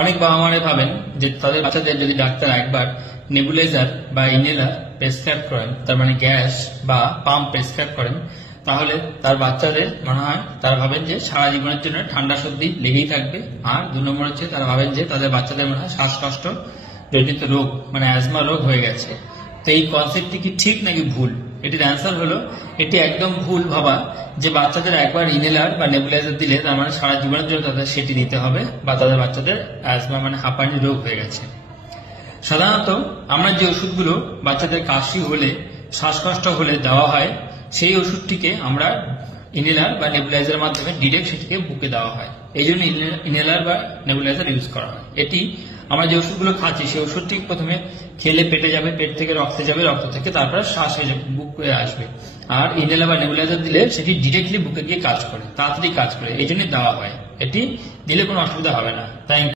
অনেক বাবা মারা ভাবেন যে তাদের বাচ্চাদের যদি ডাক্তার একবার নেবুলাইজার বা ইনহেলার প্রেসক্রাইব করেন, তার মানে গ্যাস বা পাম্প প্রেসক্রাইব করেন, তাহলে তার বাচ্চাদের মনে হয় তারা ভাবেন যে সারা জীবনের জন্য ঠান্ডা সর্দি লেগেই থাকবে। আর 2 নম্বর হচ্ছে তারা ভাবেন যে তাদের বাচ্চাদের মনে হয় শ্বাসকষ্ট জনিত রোগ মানে অ্যাজমা রোগ হয়ে গেছে। তো এই কনসেপ্টটি কি ঠিক নাকি ভুল? এটির অ্যান্সার হলো এটি একদম ভুল ভাবা যে বাচ্চাদের একবার ইনহেলার বা নেবুলাইজার দিলে তার মানে সারা জীবনের জন্য তাদের সেটি নিতে হবে বা তাদের বাচ্চাদের অ্যাজমা মানে হাঁপানি রোগ হয়ে গেছে। সাধারণত আমরা যে ওষুধগুলো বাচ্চাদের কাশি হলে শ্বাসকষ্ট হলে দেওয়া হয় সেই ওষুধটিকে আমরা ইনহেলার বা নেবুলাইজারের মাধ্যমে ডিরেক্ট সেটিকে বুকে দেওয়া হয়। এই জন্য ইনহেলার বা নেবুলাইজার ইউজ করা হয়। এটি আমরা যে ওষুধগুলো খাচ্ছি সেই ওষুধটি প্রথমে খেলে পেটে যাবে, পেট থেকে রক্তে যাবে, রক্ত থেকে তারপর শ্বাসে বুকে আসবে। আর ইনহেলার বা নেবুলাইজার দিলে সেটি ডিরেক্টলি বুকে গিয়ে কাজ করে, তাড়াতাড়ি কাজ করে, এই জন্য দেওয়া হয়। এটি দিলে কোনো অসুবিধা হবে না। Thank you.